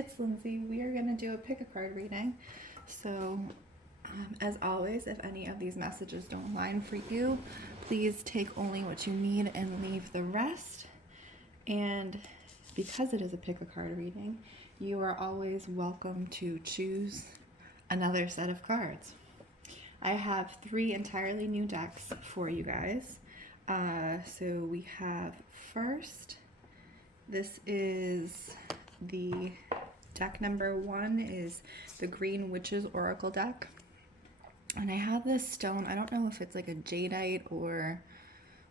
it's Lindsay. We are going to do a pick a card reading. So, as always, if any of these messages don't align for you, please take only what you need and leave the rest. And because it is a pick a card reading, you are always welcome to choose another set of cards. I have 3 entirely new decks for you guys. So we have first, this is the deck number 1 is the Green Witch's Oracle deck. And I have this stone, I don't know if it's like a jadeite or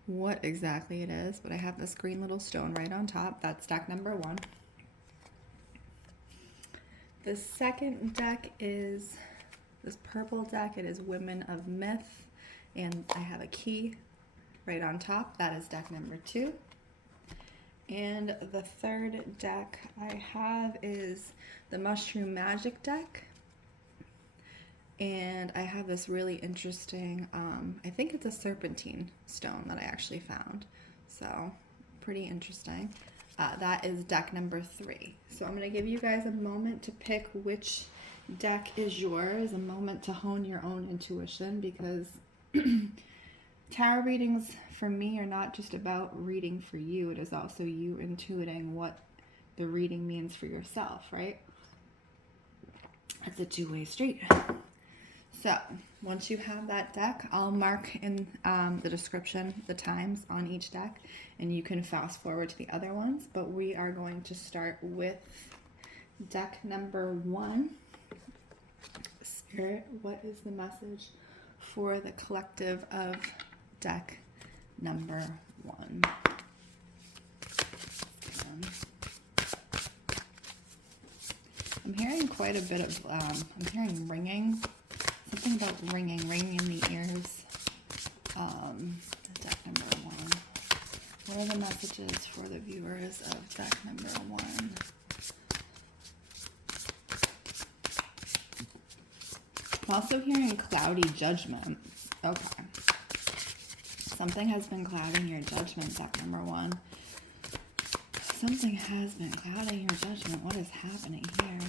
what exactly it is, but I have this green little stone right on top. That's deck number 1. The second deck is this purple deck. It is Women of Myth, and I have a key right on top. That is deck number 2. And the third deck I have is the Mushroom Magic deck. And I have this really interesting, I think it's a serpentine stone that I actually found. So, pretty interesting. That is deck number 3. So I'm going to give you guys a moment to pick which deck is yours, a moment to hone your own intuition, because tarot readings for me are not just about reading for you. It is also you intuiting what the reading means for yourself, right? It's a two-way street. So once you have that deck, I'll mark in the description the times on each deck, and you can fast forward to the other ones. But we are going to start with deck number 1. Spirit, what is the message for the collective of deck number 1? I'm hearing quite a bit of, I'm hearing ringing. Something about ringing in the ears. Deck number 1. What are the messages for the viewers of deck number 1? I'm also hearing cloudy judgment. Okay. Something has been clouding your judgment, deck number 1. Something has been clouding your judgment. What is happening here?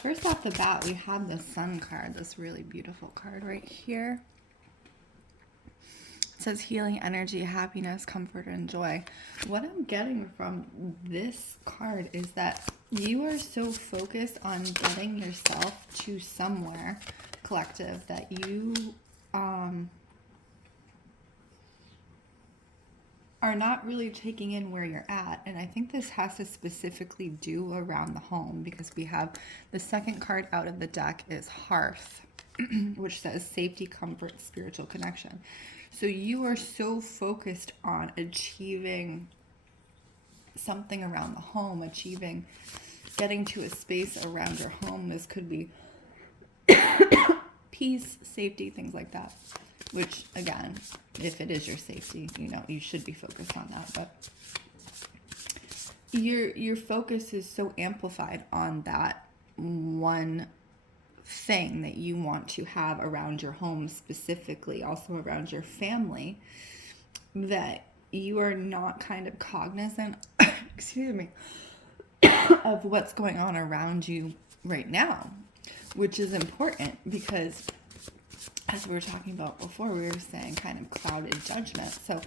First off the bat, we have the Sun card, this really beautiful card right here. It says healing energy, happiness, comfort, and joy. What I'm getting from this card is that you are so focused on getting yourself to somewhere, collective, that you are not really taking in where you're at. And I think this has to specifically do around the home, because we have the second card out of the deck is Hearth, which says safety, comfort, spiritual connection. So you are so focused on achieving something around the home, getting to a space around your home. This could be peace, safety, things like that. Which, again, if it is your safety, you should be focused on that. But your focus is so amplified on that one thing that you want to have around your home, specifically, also around your family, that you are not kind of cognizant, excuse me, of what's going on around you right now, which is important because, as we were talking about before, we were saying kind of clouded judgment. So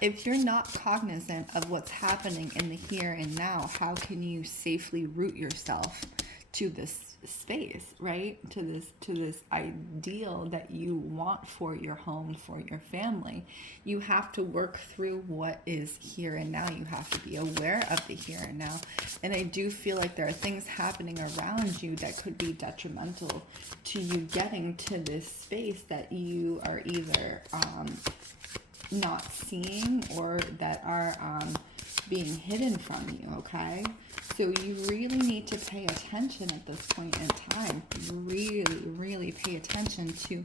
if you're not cognizant of what's happening in the here and now, how can you safely root yourself to this space, right? To this ideal that you want for your home, for your family? You have to work through what is here and now. You have to be aware of the here and now. And I do feel like there are things happening around you that could be detrimental to you getting to this space that you are either not seeing or that are being hidden from you, okay? So you really need to pay attention at this point in time. Really, really pay attention to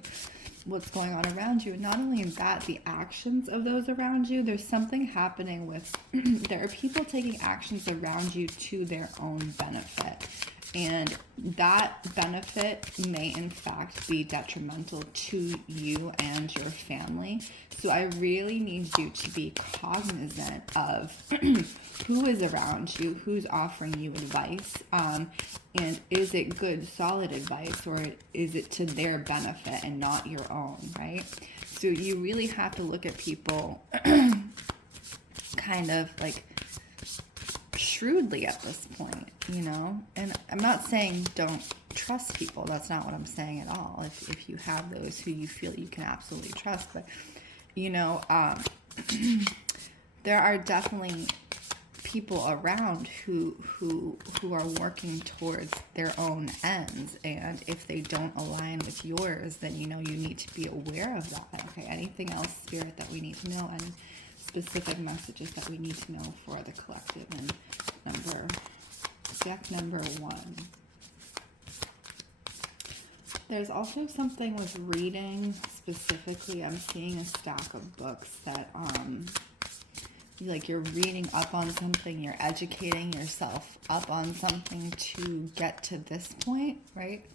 what's going on around you. And not only that, the actions of those around you. There's something happening with, there are people taking actions around you to their own benefit. And that benefit may in fact be detrimental to you and your family. So I really need you to be cognizant of who is around you, who's offering you advice, and is it good, solid advice, or is it to their benefit and not your own, right? So you really have to look at people kind of like shrewdly at this point, you know? And I'm not saying don't trust people. That's not what I'm saying at all. If you have those who you feel you can absolutely trust. But, you know, there are definitely people around who are working towards their own ends. And if they don't align with yours, then, you know, you need to be aware of that. Okay, anything else, Spirit, that we need to know? And specific messages that we need to know for the collective. And deck number 1. There's also something with reading specifically. I'm seeing a stack of books that like you're reading up on something, you're educating yourself up on something to get to this point, right?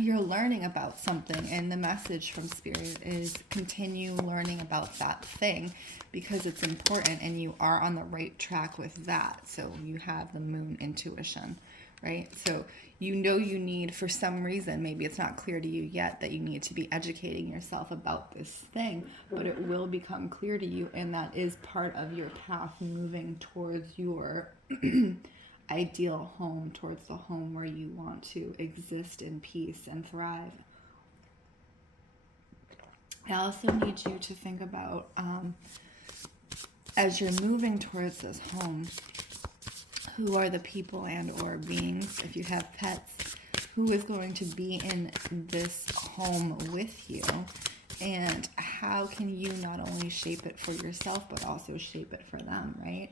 You're learning about something, and the message from Spirit is continue learning about that thing because it's important and you are on the right track with that. So you have the moon intuition, right? So you know you need, for some reason, maybe it's not clear to you yet, that you need to be educating yourself about this thing, but it will become clear to you, and that is part of your path moving towards your ideal home, towards the home where you want to exist in peace and thrive. I also need you to think about, as you're moving towards this home, who are the people and or beings, if you have pets, who is going to be in this home with you, and how can you not only shape it for yourself, but also shape it for them, right?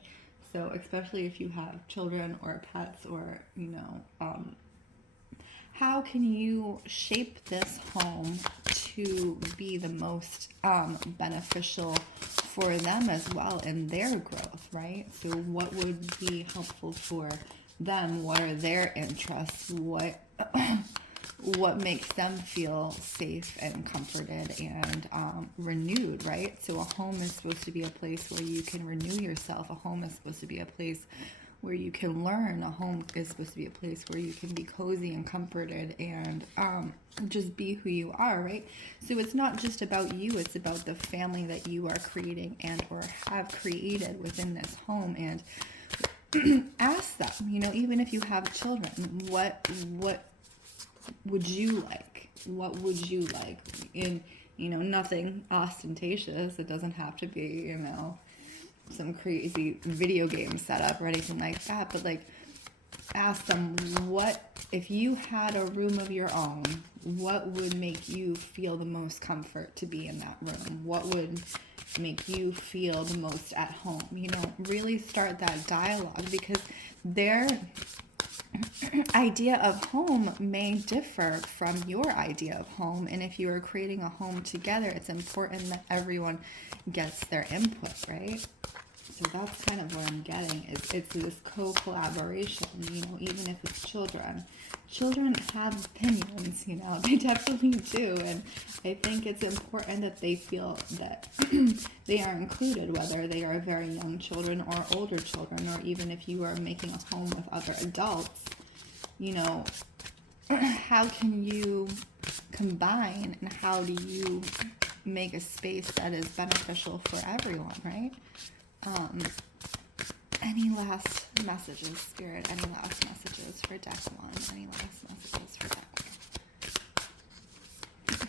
So especially if you have children or pets, or, you know, how can you shape this home to be the most beneficial for them as well in their growth, right? So what would be helpful for them? What are their interests? What makes them feel safe and comforted and renewed, right? So a home is supposed to be a place where you can renew yourself. A home is supposed to be a place where you can learn. A home is supposed to be a place where you can be cozy and comforted and just be who you are, right? So it's not just about you, it's about the family that you are creating and or have created within this home. And ask them, you know, even if you have children, what would you like? What would you like? In, you know, nothing ostentatious. It doesn't have to be, you know, some crazy video game setup or anything like that, but like ask them, what if you had a room of your own, what would make you feel the most comfort to be in that room? What would make you feel the most at home? You know, really start that dialogue, because their idea of home may differ from your idea of home, and if you are creating a home together, it's important that everyone gets their input, right? So that's kind of what I'm getting, is it's this co-collaboration, you know, even if it's children. Children have opinions, you know, they definitely do, and I think it's important that they feel that they are included, whether they are very young children or older children, or even if you are making a home with other adults, you know, how can you combine and how do you make a space that is beneficial for everyone, right? Any last messages, Spirit? Any last messages for deck 1? Any last messages for deck 1?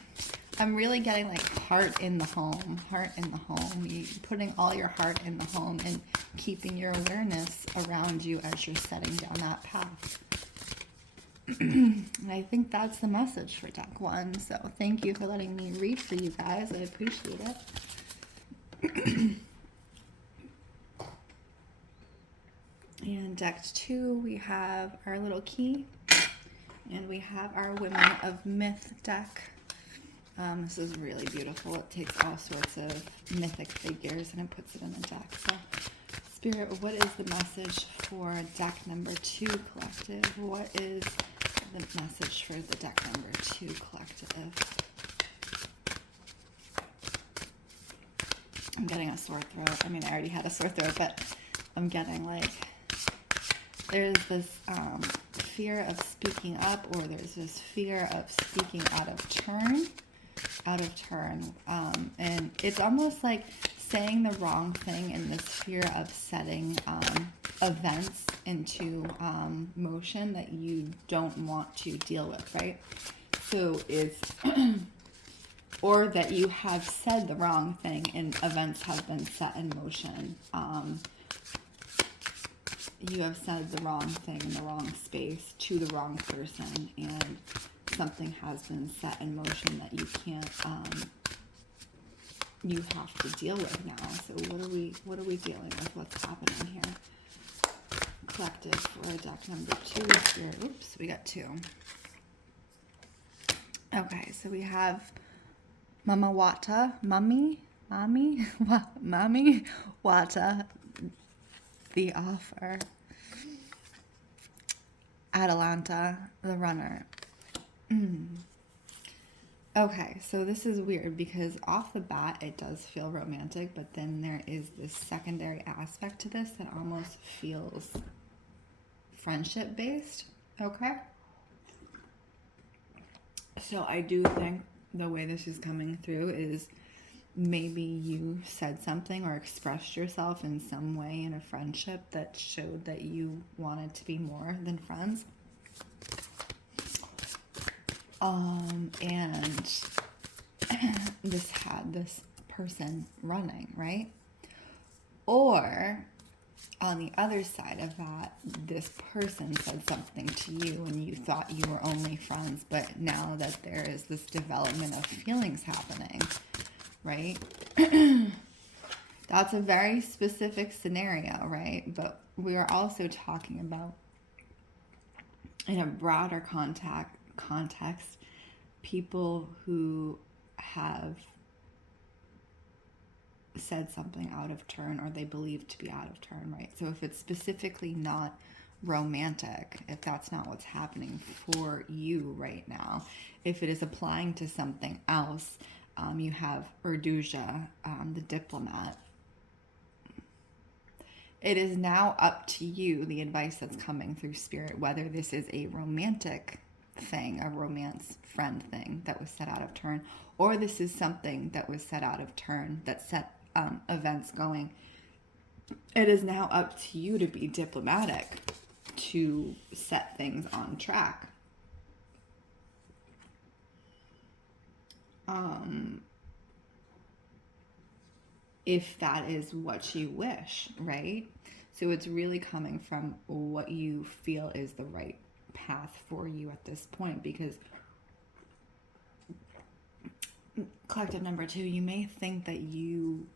I'm really getting like heart in the home, you putting all your heart in the home and keeping your awareness around you as you're setting down that path. And I think that's the message for deck 1. So thank you for letting me read for you guys. I appreciate it. And deck 2, we have our little key, and we have our Women of Myth deck. This is really beautiful. It takes all sorts of mythic figures and it puts it in the deck. So Spirit, what is the message for deck number 2 collective? What is the message for the deck number 2 collective? I'm getting a sore throat. I mean, I already had a sore throat, but I'm getting like, there's this fear of speaking up, or there's this fear of speaking out of turn. And it's almost like saying the wrong thing, and this fear of setting events into motion that you don't want to deal with, right? So it's or that you have said the wrong thing and events have been set in motion. You have said the wrong thing in the wrong space to the wrong person, and something has been set in motion that you can't, you have to deal with now. So what are we dealing with? What's happening here? Collective for deck number 2 here. Oops, we got 2. Okay, so we have Mama Wata, Mommy Wata, the offer. Atalanta, the runner. Okay, so this is weird because off the bat it does feel romantic, but then there is this secondary aspect to this that almost feels friendship based. Okay? So I do think the way this is coming through is maybe you said something or expressed yourself in some way in a friendship that showed that you wanted to be more than friends. And this had this person running, right? Or on the other side of that, this person said something to you and you thought you were only friends, but now that there is this development of feelings happening, right? That's a very specific scenario, right? But we are also talking about, in a broader context, people who have said something out of turn or they believe to be out of turn, right? So if it's specifically not romantic, if that's not what's happening for you right now, if it is applying to something else, you have Urduja, the diplomat. It is now up to you, the advice that's coming through Spirit, whether this is a romantic thing, a romance friend thing that was set out of turn, or this is something that was set out of turn that set events going. It is now up to you to be diplomatic, to set things on track. If that is what you wish, right? So it's really coming from what you feel is the right path for you at this point, because collective number 2, you may think that you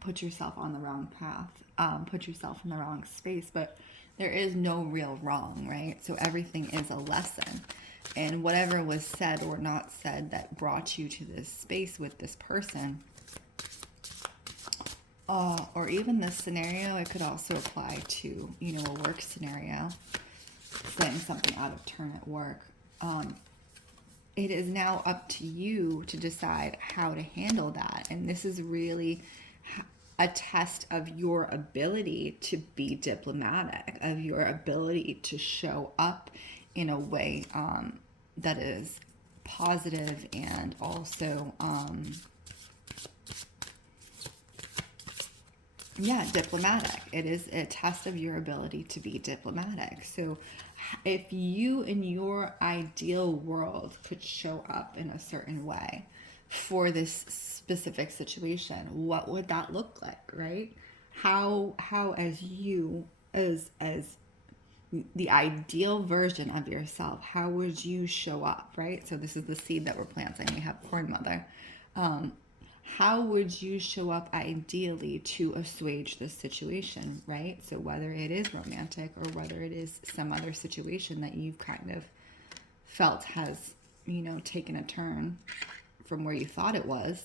put yourself on the wrong path, put yourself in the wrong space, but there is no real wrong, right? So everything is a lesson. And whatever was said or not said that brought you to this space with this person, or even this scenario, it could also apply to, a work scenario, saying something out of turn at work. It is now up to you to decide how to handle that. And this is really a test of your ability to be diplomatic, of your ability to show up in a way that is positive and also, diplomatic. It is a test of your ability to be diplomatic. So if you in your ideal world could show up in a certain way for this specific situation, what would that look like, right? How as you, as the ideal version of yourself, how would you show up, right? So this is the seed that we're planting. We have Corn Mother. How would you show up ideally to assuage this situation, right? So whether it is romantic or whether it is some other situation that you've kind of felt has, taken a turn from where you thought it was,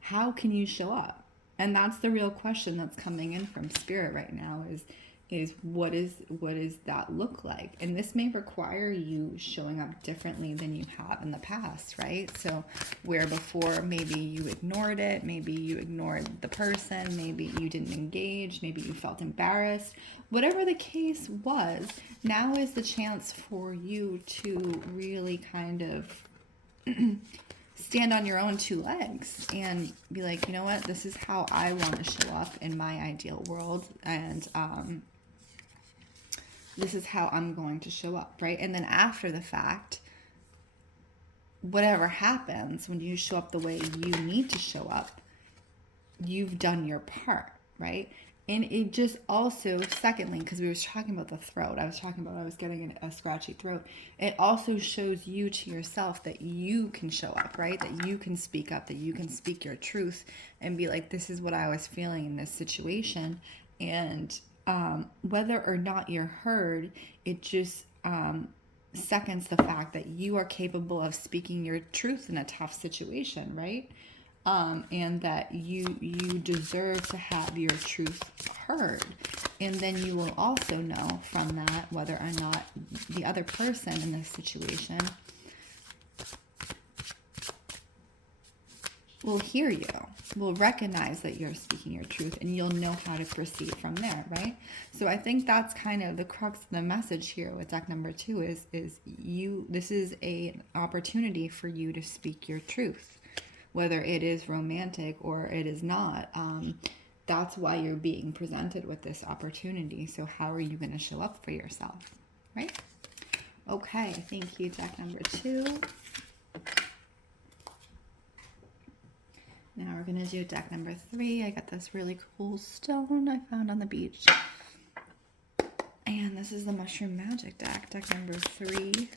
how can you show up? And that's the real question that's coming in from spirit right now is what is that look like? And this may require you showing up differently than you have in the past, right? So where before maybe you ignored it, maybe you ignored the person, maybe you didn't engage, maybe you felt embarrassed. Whatever the case was, now is the chance for you to really kind of stand on your own two legs and be like, you know what, this is how I want to show up in my ideal world, and this is how I'm going to show up, right? And then after the fact, whatever happens, when you show up the way you need to show up, you've done your part, right? And it just also, secondly, because we were talking about the throat, I was getting a scratchy throat. It also shows you to yourself that you can show up, right? That you can speak up, that you can speak your truth and be like, this is what I was feeling in this situation. And whether or not you're heard, it just seconds the fact that you are capable of speaking your truth in a tough situation, right? And that you deserve to have your truth heard. And then you will also know from that whether or not the other person in this situation will hear you, will recognize that you're speaking your truth, and you'll know how to proceed from there, right? So I think that's kind of the crux of the message here with deck number 2 is this is an opportunity for you to speak your truth. Whether it is romantic or it is not, that's why you're being presented with this opportunity. So how are you going to show up for yourself, right? Okay, thank you, deck number 2. Now we're going to do deck number 3. I got this really cool stone I found on the beach. And this is the Mushroom Magic deck, deck number 3.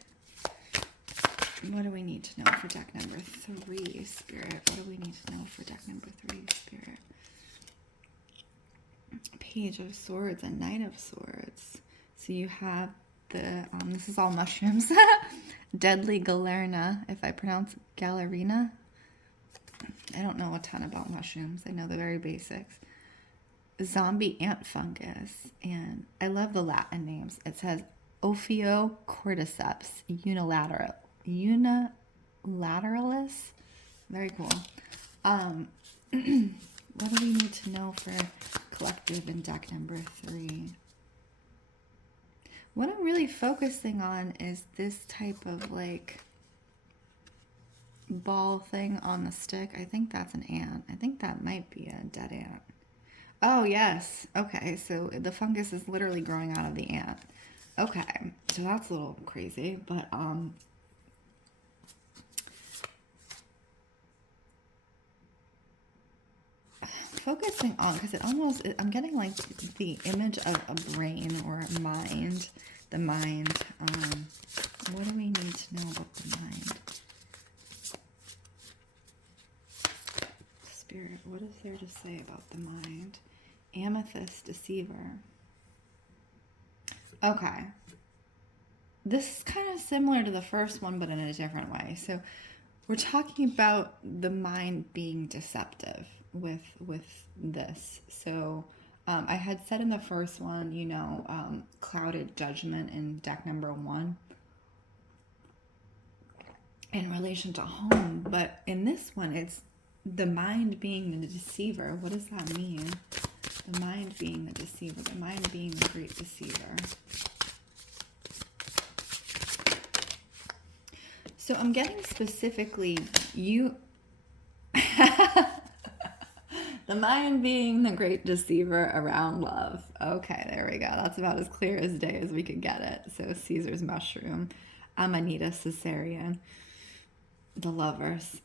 What do we need to know for deck number 3, Spirit? What do we need to know for deck number 3, Spirit? Page of Swords and Knight of Swords. So you have the, this is all mushrooms. Deadly Galerna, if I pronounce Galerina. I don't know a ton about mushrooms. I know the very basics. Zombie ant fungus. And I love the Latin names. It says Ophiocordyceps unilateralis. Very cool. What do we need to know for collective in deck number 3? What I'm really focusing on is this type of like ball thing on the stick. I think that's an ant. I think that might be a dead ant. Oh, yes. Okay, so the fungus is literally growing out of the ant. Okay, so that's a little crazy, but focusing on, because I'm getting like the image of a brain or a mind, the mind. What do we need to know about the mind? Spirit, what is there to say about the mind? Amethyst Deceiver. Okay. This is kind of similar to the first one, but in a different way. So we're talking about the mind being deceptive with this. So I had said in the first one, clouded judgment in deck number 1 in relation to home. But in this one, it's the mind being the deceiver. What does that mean? The mind being the deceiver. The mind being the great deceiver. So I'm getting specifically the mind being the great deceiver around love. Okay, there we go. That's about as clear as day as we could get it. So Caesar's mushroom, Amanita Caesarian, the lovers.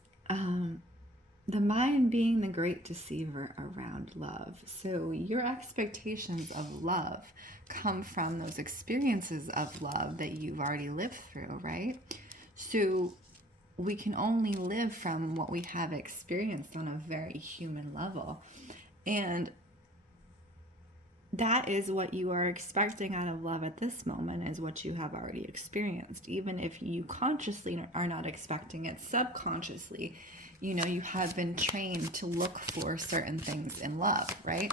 The mind being the great deceiver around love. So your expectations of love come from those experiences of love that you've already lived through, right? So we can only live from what we have experienced on a very human level. And that is what you are expecting out of love at this moment, is what you have already experienced. Even if you consciously are not expecting it, subconsciously, You know, you have been trained to look for certain things in love, right?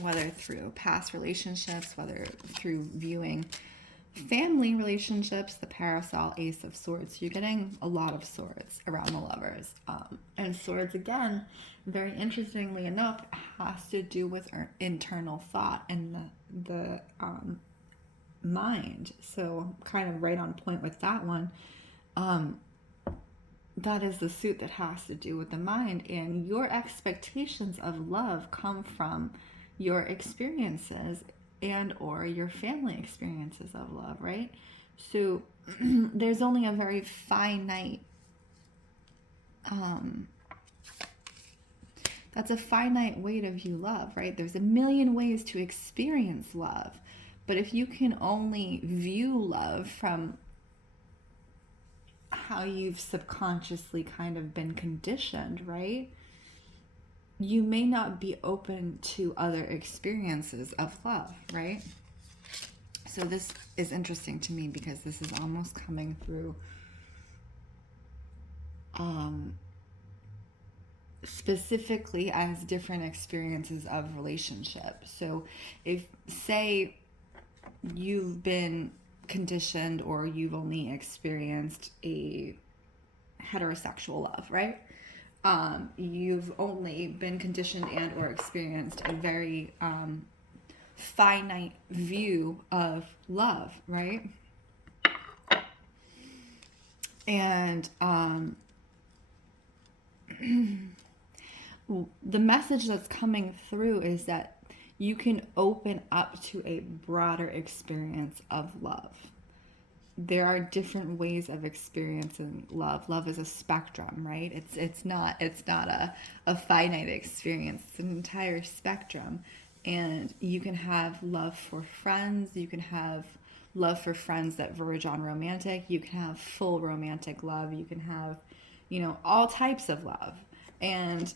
Whether through past relationships, whether through viewing family relationships, the parasol, ace of swords. You're getting a lot of swords around the lovers. And swords, again, very interestingly enough, has to do with our internal thought and the mind. So kind of right on point with that one. That is the suit that has to do with the mind, and your expectations of love come from your experiences and or your family experiences of love, right? So there's only a very finite that's a finite way to view love, right? There's a million ways to experience love, but if you can only view love from how you've subconsciously kind of been conditioned, right? You may not be open to other experiences of love, right? So this is interesting to me because this is almost coming through specifically as different experiences of relationship. So if, say, you've been conditioned or you've only experienced a heterosexual love, right? You've only been conditioned and or experienced a very finite view of love, right? And the message that's coming through is that you can open up to a broader experience of love. There are different ways of experiencing love. Love is a spectrum, right? It's not a finite experience. It's an entire spectrum. And you can have love for friends, you can have love for friends that verge on romantic, you can have full romantic love, you can have, you know, all types of love. And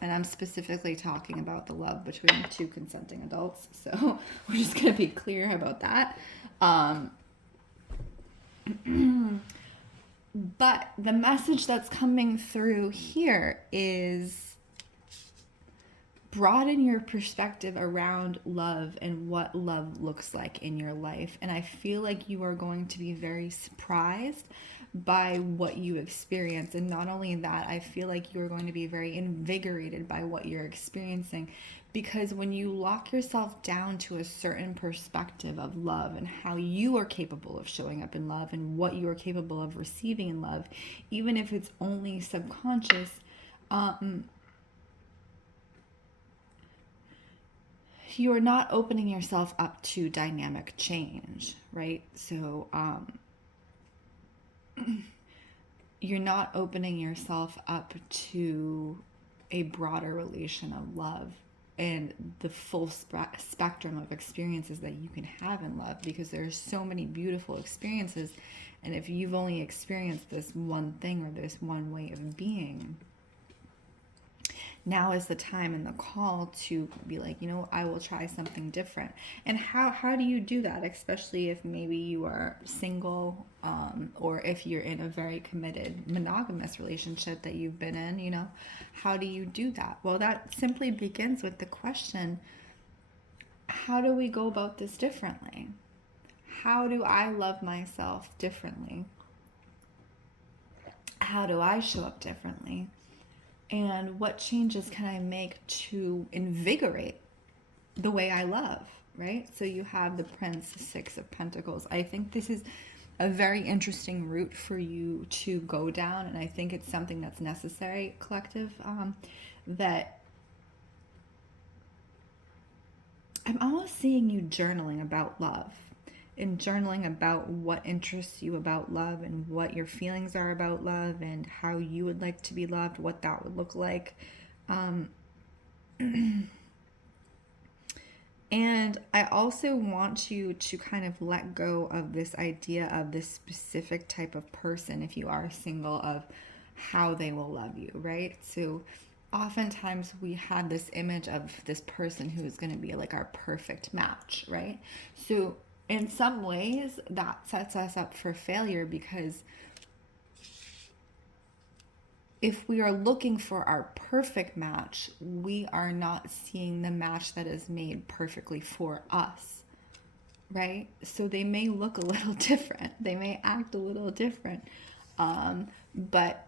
and I'm specifically talking about the love between two consenting adults. So we're just going to be clear about that. But the message that's coming through here is broaden your perspective around love and what love looks like in your life. And I feel like you are going to be very surprised by what you experience. And not only that, I feel like you're going to be very invigorated by what you're experiencing, because when you lock yourself down to a certain perspective of love and how you are capable of showing up in love and what you are capable of receiving in love, even if it's only subconscious, you're not opening yourself up to dynamic change, right? So you're not opening yourself up to a broader relation of love and the full spectrum of experiences that you can have in love, because there's so many beautiful experiences. And if you've only experienced this one thing or this one way of being, now is the time and the call to be like, you know, I will try something different. And how do you do that? Especially if maybe you are single, or if you're in a very committed monogamous relationship that you've been in, you know, how do you do that? Well, that simply begins with the question, how do we go about this differently? How do I love myself differently? How do I show up differently? And what changes can I make to invigorate the way I love, right? So you have the Prince, Six of Pentacles. I think this is a very interesting route for you to go down, and I think it's something that's necessary, collective, that I'm almost seeing you journaling about love and journaling about what interests you about love and what your feelings are about love and how you would like to be loved, what that would look like. And I also want you to kind of let go of this idea of this specific type of person, if you are single, of how they will love you, right? So oftentimes we have this image of this person who is going to be like our perfect match, right? So in some ways that sets us up for failure, because if we are looking for our perfect match, we are not seeing the match that is made perfectly for us, right? So they may look a little different, they may act a little different, but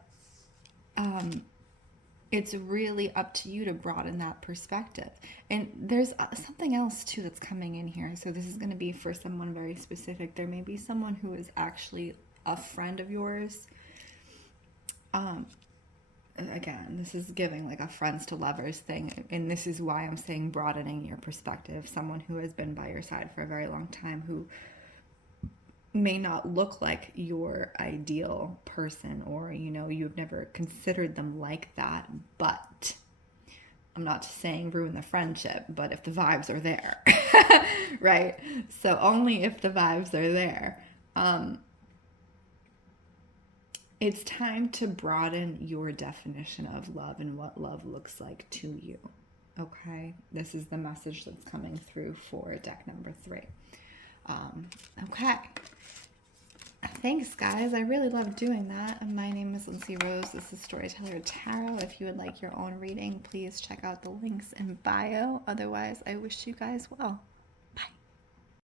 it's really up to you to broaden that perspective. And there's something else too that's coming in here. So this is going to be for someone very specific. There may be someone who is actually a friend of yours. Again, this is giving like a friends to lovers thing, and this is why I'm saying broadening your perspective. Someone who has been by your side for a very long time, who may not look like your ideal person, or you've never considered them like that, but I'm not saying ruin the friendship, but if the vibes are there, right? So only if the vibes are there. It's time to broaden your definition of love and what love looks like to you. Okay, this is the message that's coming through for deck number 3. Okay. Thanks, guys. I really love doing that. My name is Lindsey Rose. This is Storyteller Tarot. If you would like your own reading, please check out the links in bio. Otherwise, I wish you guys well.